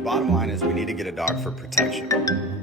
bottom line is we need to get a dog for protection.